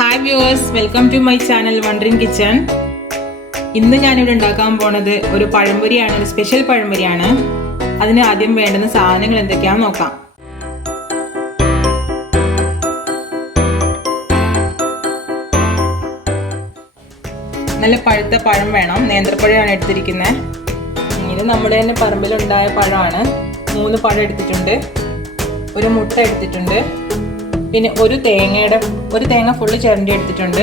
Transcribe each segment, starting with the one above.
Hi viewers, welcome to my channel Wondering Kitchen. ഇന്ന് ഞാൻ ഇവിടെ ഉണ്ടാക്കാൻ പോണത് ഒരു പഴംപൊരിയാണ്, ഒരു സ്പെഷ്യൽ പഴംപൊരിയാണ്. അതിന് ആദ്യം വേണ്ടുന്ന സാധനങ്ങൾ എന്തൊക്കെയാണെന്ന് നോക്കാം. നല്ല പഴുത്ത പഴം വേണം. നേന്ത്രപ്പഴമാണ് എടുത്തിരിക്കുന്നത്. ഇത് നമ്മുടെ തന്നെ പറമ്പിലുണ്ടായ പഴമാണ്. 3 പഴം എടുത്തിട്ടുണ്ട്. ഒരു മുട്ട എടുത്തിട്ടുണ്ട്. പിന്നെ ഒരു തേങ്ങ ഫുള്ള് ചിരണ്ടി എടുത്തിട്ടുണ്ട്.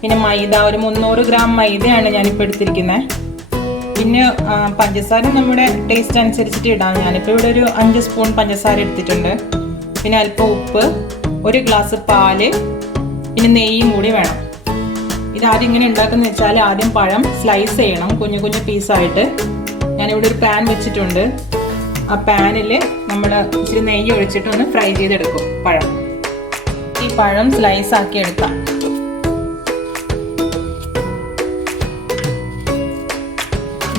പിന്നെ മൈദ ഒരു 300 ഗ്രാം മൈദയാണ് ഞാനിപ്പോൾ എടുത്തിരിക്കുന്നത്. പിന്നെ പഞ്ചസാര നമ്മുടെ ടേസ്റ്റ് അനുസരിച്ചിട്ട് ഇടാം. ഞാനിപ്പോൾ ഇവിടെ ഒരു 5 സ്പൂൺ പഞ്ചസാര എടുത്തിട്ടുണ്ട്. പിന്നെ അല്പം ഉപ്പ്, 1 ഗ്ലാസ് പാല്, പിന്നെ നെയ്യും കൂടി വേണം. ഇതാദ്യം ഇങ്ങനെ ഉണ്ടാക്കുന്നത് വെച്ചാൽ ആദ്യം പഴം സ്ലൈസ് ചെയ്യണം കുഞ്ഞു കുഞ്ഞു പീസായിട്ട്. ഞാനിവിടെ ഒരു പാൻ വെച്ചിട്ടുണ്ട്. ആ പാനിൽ നമ്മൾ ഇച്ചിരി നെയ്യ് ഒഴിച്ചിട്ട് ഒന്ന് ഫ്രൈ ചെയ്തെടുക്കും പഴം. ഈ പഴം സ്ലൈസ് ആക്കി എടുക്കാം.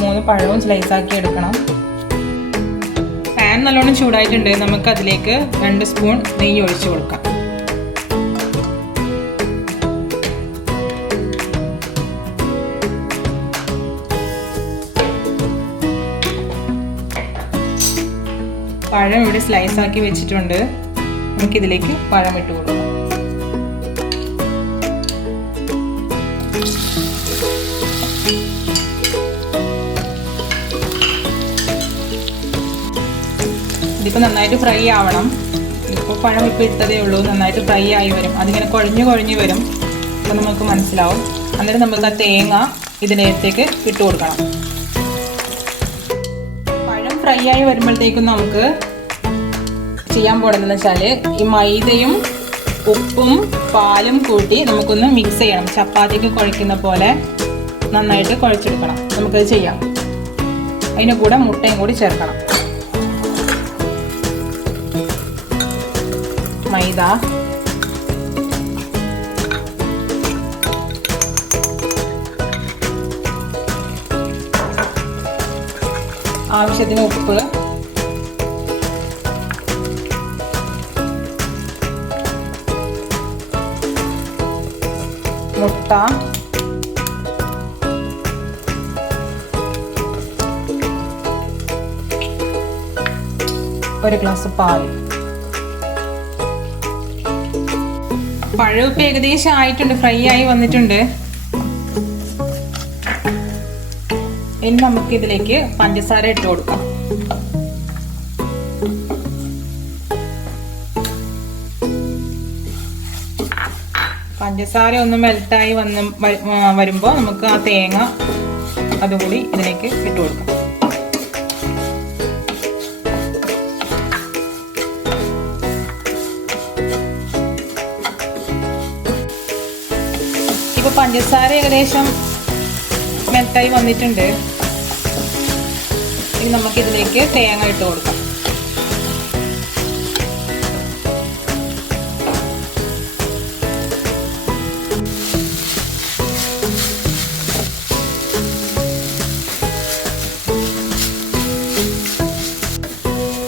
മൂന്ന് പഴവും സ്ലൈസ് ആക്കി എടുക്കണം. പാൻ നല്ലോണം ചൂടായിട്ടുണ്ട്. നമുക്ക് അതിലേക്ക് 2 സ്പൂൺ നെയ്യ് ഒഴിച്ചു കൊടുക്കാം. പഴം ഇവിടെ സ്ലൈസ് ആക്കി വെച്ചിട്ടുണ്ട്. നമുക്കിതിലേക്ക് പഴം ഇട്ട് കൊടുക്കാം. ഇതിപ്പോൾ നന്നായിട്ട് ഫ്രൈ ആവണം. ഇപ്പോൾ പഴം ഇപ്പോൾ ഇട്ടതേ ഉള്ളൂ. നന്നായിട്ട് ഫ്രൈ ആയി വരും. അതിങ്ങനെ കുഴഞ്ഞു വരും. അപ്പോൾ നമുക്ക് മനസ്സിലാവും. അന്നേരം നമുക്ക് ആ തേങ്ങ ഇതിനകത്തേക്ക് ഇട്ട് കൊടുക്കണം. ഫ്രൈ ആയി വരുമ്പോഴത്തേക്കും നമുക്ക് ചെയ്യാൻ പോകുന്നതെന്ന് വെച്ചാൽ ഈ മൈദയും ഉപ്പും പാലും കൂട്ടി നമുക്കൊന്ന് മിക്സ് ചെയ്യണം. ചപ്പാത്തിക്ക് കുഴയ്ക്കുന്ന പോലെ നന്നായിട്ട് കുഴച്ചെടുക്കണം. നമുക്കത് ചെയ്യാം. അതിൻ്റെ കൂടെ മുട്ടയും കൂടി ചേർക്കണം. മൈദ, ആവശ്യത്തിന് ഉപ്പ്, മുട്ട, 1 ഗ്ലാസ് പാൽ. പഴം ഇപ്പം ഏകദേശം ആയിട്ടുണ്ട്, ഫ്രൈ ആയി വന്നിട്ടുണ്ട്. ഇനി നമുക്ക് ഇതിലേക്ക് പഞ്ചസാര ഇട്ട് കൊടുക്കാം. പഞ്ചസാര ഒന്ന് മെൽറ്റായി വരുമ്പോൾ നമുക്ക് ആ തേങ്ങ അതുകൂടി ഇതിലേക്ക് ഇട്ട് കൊടുക്കാം. ഇപ്പൊ പഞ്ചസാര ഏകദേശം മെൽറ്റായി വന്നിട്ടുണ്ട്. ഇനി നമുക്കിതിലേക്ക് തേങ്ങ ഇട്ട് കൊടുക്കാം.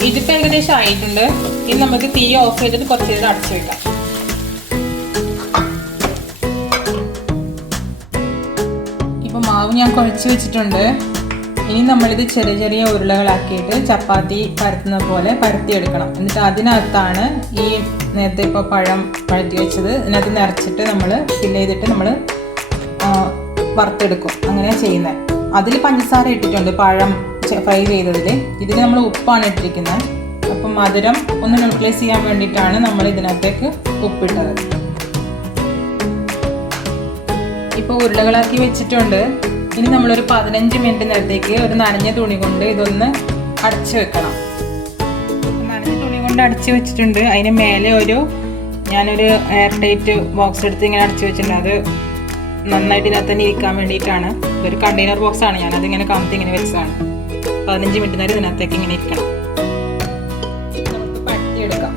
ഇതിപ്പോൾ ഏകദേശം ആയിട്ടുണ്ട്. ഇനി നമുക്ക് തീ ഓഫ് ചെയ്തിട്ട് കുറച്ച് നേരം അടച്ചു വെക്കാം. ഇപ്പോൾ മാവ് ഞാൻ കുഴച്ച് വെച്ചിട്ടുണ്ട്. ഇനി നമ്മളിത് ചെറിയ ചെറിയ ഉരുളകളാക്കിയിട്ട് ചപ്പാത്തി പരത്തുന്ന പോലെ പരത്തിയെടുക്കണം. എന്നിട്ട് അതിനകത്താണ് ഈ നേരത്തെ ഇപ്പോൾ പഴം പഴുത്തി വെച്ചത് ഇതിനകത്ത് നിറച്ചിട്ട് നമ്മൾ ഫില്ല് ചെയ്തിട്ട് നമ്മൾ വറുത്തെടുക്കും. അങ്ങനെയാണ് ചെയ്യുന്നത്. അതിൽ പഞ്ചസാര ഇട്ടിട്ടുണ്ട് പഴം ഫ്രൈ ചെയ്തതിൽ. ഇതിൽ നമ്മൾ ഉപ്പാണ് ഇട്ടിരിക്കുന്നത്. അപ്പം മധുരം ഒന്ന് ന്യൂട്രലൈസ് ചെയ്യാൻ വേണ്ടിയിട്ടാണ് നമ്മൾ ഇതിനകത്തേക്ക് ഉപ്പിട്ടത്. ഇപ്പോൾ ഉരുളകളാക്കി വെച്ചിട്ടുണ്ട്. ഇനി നമ്മളൊരു 15 മിനിറ്റ് നേരത്തേക്ക് ഒരു നനഞ്ഞ തുണി കൊണ്ട് ഇതൊന്ന് അടച്ചു വെക്കണം. നനഞ്ഞ തുണി കൊണ്ട് അടച്ചു വെച്ചിട്ടുണ്ട്. അതിന് മേലെ ഞാനൊരു എയർ ടൈറ്റ് ബോക്സ് എടുത്ത് ഇങ്ങനെ അടച്ചു വെച്ചിട്ടുണ്ട്. അത് നന്നായിട്ട് ഇതിനകത്ത് തന്നെ ഇരിക്കാൻ വേണ്ടിയിട്ടാണ്. ഇതൊരു കണ്ടെയ്നർ ബോക്സാണ്. ഞാനതിങ്ങനെ കമത്തി ഇങ്ങനെ വെച്ചതാണ്. 15 മിനിറ്റ് നേരം ഇതിനകത്തേക്ക് ഇങ്ങനെ ഇരിക്കണം. നമുക്ക് പരത്തിയെടുക്കാം.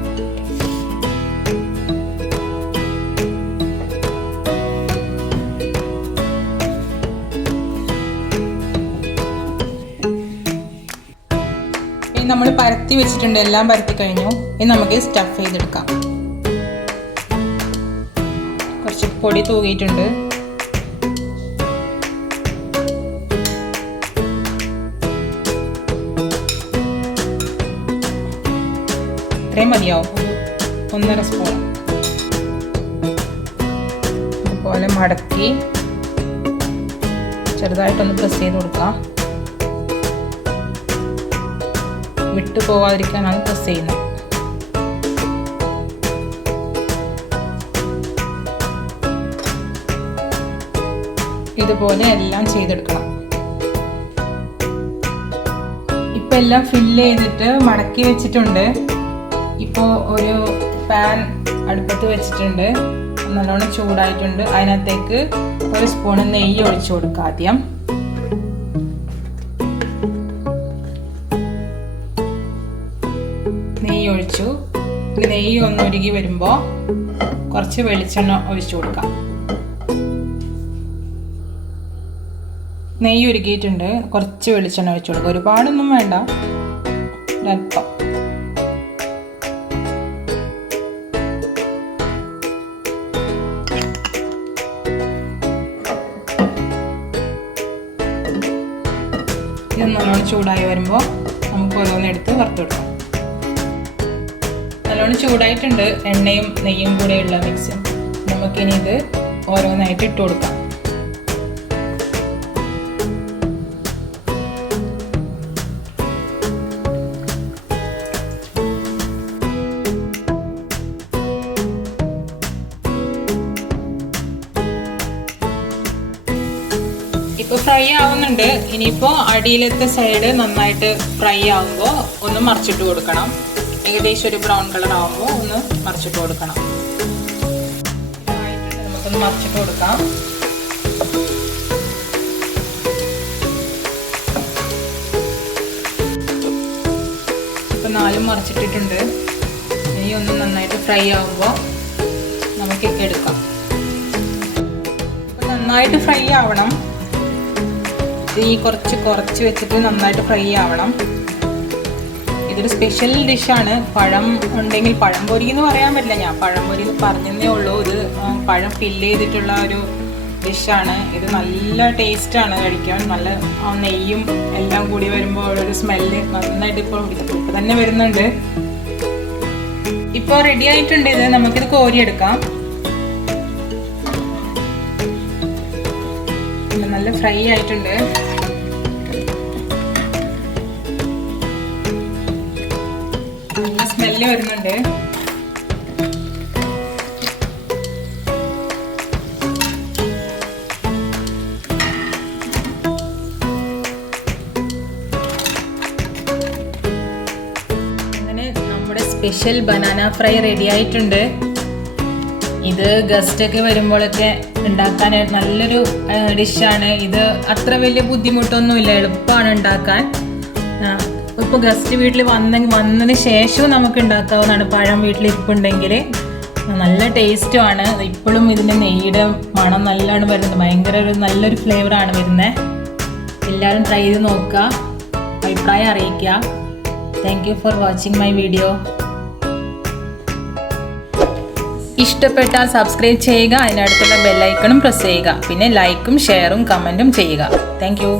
നമ്മൾ പരത്തി വെച്ചിട്ടുണ്ട്. എല്ലാം പരത്തി കഴിഞ്ഞു. ഇനി നമുക്ക് സ്റ്റഫ് ചെയ്തെടുക്കാം. കുറച്ച് പൊടി തൂകിയിട്ടുണ്ട്. ഇത്രയും മതിയാവും, 1.5 സ്പൂൺ. അതുപോലെ മടക്കി ചെറുതായിട്ടൊന്ന് പ്രസ് ചെയ്ത് കൊടുക്കാം. വിട്ടു പോവാതിരിക്കാനാണ് പ്രസ് ചെയ്യുന്നത്. ഇതുപോലെ എല്ലാം ചെയ്തെടുക്കണം. ഇപ്പം എല്ലാം ഫില്ല് ചെയ്തിട്ട് മടക്കി വെച്ചിട്ടുണ്ട്. ഇപ്പോൾ ഒരു പാൻ അടുപ്പത്ത് വെച്ചിട്ടുണ്ട്, നല്ലോണം ചൂടായിട്ടുണ്ട്. അതിനകത്തേക്ക് 1 സ്പൂൺ നെയ്യ് ഒഴിച്ചു കൊടുക്കുക. ആദ്യം നെയ്യ് ഒഴിച്ചു. നെയ്യ് ഒന്ന് ഉരുകി വരുമ്പോൾ കുറച്ച് വെളിച്ചെണ്ണ ഒഴിച്ചു കൊടുക്കാം. നെയ്യ് ഉരുകിയിട്ടുണ്ട്, കുറച്ച് വെളിച്ചെണ്ണ ഒഴിച്ചു കൊടുക്കുക. ഒരുപാടൊന്നും വേണ്ട, ഒരല്പം. ഇത് നല്ലോണം ചൂടായി വരുമ്പോൾ നമുക്ക് ഓരോന്നെടുത്ത് വറുത്തെടുക്കാം. നല്ലോണം ചൂടായിട്ടുണ്ട്, എണ്ണയും നെയ്യും കൂടെയുള്ള മിക്സും. നമുക്കിനി ഇത് ഓരോന്നായിട്ട് ഇട്ട് കൊടുക്കാം. ഇപ്പോൾ ഫ്രൈ ആവുന്നുണ്ട്. ഇനിയിപ്പോൾ അടിയിലത്തെ സൈഡ് നന്നായിട്ട് ഫ്രൈ ആവുമ്പോൾ ഒന്ന് മറിച്ചിട്ട് കൊടുക്കണം. ഏകദേശം ഒരു ബ്രൗൺ കളർ ആവുമ്പോൾ ഒന്ന് മറിച്ചിട്ട് കൊടുക്കണം. നമുക്കൊന്ന് മറിച്ചിട്ട് കൊടുക്കാം. ഇപ്പോൾ 4 മറിച്ചിട്ടിട്ടുണ്ട്. ഇനി ഒന്ന് നന്നായിട്ട് ഫ്രൈ ആവുമ്പോൾ നമുക്ക് എടുക്കാം. ഇപ്പോൾ നന്നായിട്ട് ഫ്രൈ ആവണം. ഈ കുറച്ച് വെച്ചിട്ട് നന്നായിട്ട് ഫ്രൈ ആവണം. ഇതൊരു സ്പെഷ്യൽ ഡിഷാണ്. പഴം ഉണ്ടെങ്കിൽ പഴംപൊരി എന്ന് പറയാൻ പറ്റില്ല, ഞാൻ പഴംപൊരി എന്ന് പറഞ്ഞതേ ഉള്ളൂ. ഇത് പഴം ഫില്ല് ചെയ്തിട്ടുള്ള ഒരു ഡിഷാണ്. ഇത് നല്ല ടേസ്റ്റാണ് കഴിക്കാൻ. നല്ല നെയ്യും എല്ലാം കൂടി വരുമ്പോൾ ഒരു സ്മെല്ല് നന്നായിട്ട് ഇപ്പോൾ തന്നെ വരുന്നുണ്ട്. ഇപ്പോൾ റെഡി ആയിട്ടുണ്ട്. ഇത് നമുക്കിത് കോരിയെടുക്കാം. നല്ല ഫ്രൈ ആയിട്ടുണ്ട്. നല്ല സ്മെല്ല് വരുന്നുണ്ട്. അങ്ങനെ നമ്മുടെ സ്പെഷ്യൽ ബനാന ഫ്രൈ റെഡി ആയിട്ടുണ്ട്. ഇത് ഗസ്റ്റൊക്കെ വരുമ്പോഴൊക്കെ ഉണ്ടാക്കാൻ നല്ലൊരു ഡിഷാണ്. ഇത് അത്ര വലിയ ബുദ്ധിമുട്ടൊന്നുമില്ല, എളുപ്പമാണ് ഉണ്ടാക്കാൻ. ഇപ്പോൾ ഗസ്റ്റ് വീട്ടിൽ വന്നതിന് ശേഷവും നമുക്ക് ഉണ്ടാക്കാവുന്നതാണ്. പഴം വീട്ടിലിരിപ്പുണ്ടെങ്കിൽ നല്ല ടേസ്റ്റുമാണ്. ഇപ്പോഴും ഇതിൻ്റെ നെയ്യുടെ മണം നല്ലോണം വരുന്നത്. ഭയങ്കര നല്ലൊരു ഫ്ലേവറാണ് വരുന്നത്. എല്ലാവരും ട്രൈ ചെയ്ത് നോക്കുക, അഭിപ്രായം അറിയിക്കുക. Thank you for watching my video. ഇഷ്ടപ്പെട്ടാൽ സബ്സ്ക്രൈബ് ചെയ്യുക, അതിനടുത്തുള്ള ബെല്ലൈക്കണും പ്രസ് ചെയ്യുക. പിന്നെ ലൈക്കും ഷെയറും കമൻറ്റും ചെയ്യുക. Thank you.